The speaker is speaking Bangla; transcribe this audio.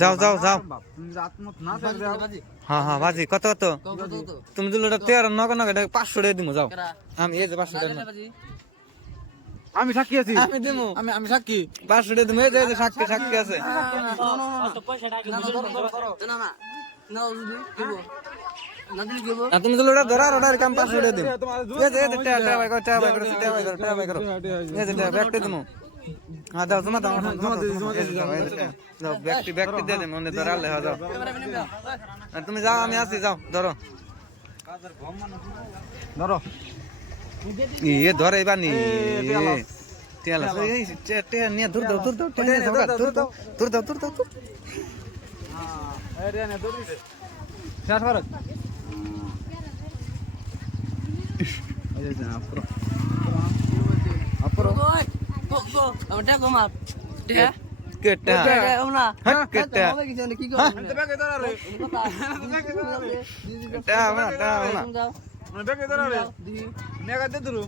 যাও যাও যাও হ্যাঁ হ্যাঁ বাজি কত কত তুমি যদি ওটা 13 নগদ নগদ 500 টাকা দিমু যাও আমি এই যে 500 টাকা আমি সাক্ষী আছি আমি দিমু আমি সাক্ষী 500 টাকা দিমু এই যে সাক্ষী সাক্ষী আছে তুমি যদি ওটা ধরা ওটার কাম 500 টাকা দিমু এই যে টাকা বাই করো এই যে ব্যাগটা দিমু হ্যাঁ দাও জমা দাও দাও ব্যক্তি দিয়ে দে মনে ধরালে হ্যাঁ যাও তুমি যাও আমি আসি যাও ধরো ধরো ইয়ে ধরে এবার নি তেল নিয়ে দূর দাও শেষ করো কেটা কেটা নেগাতে ধরো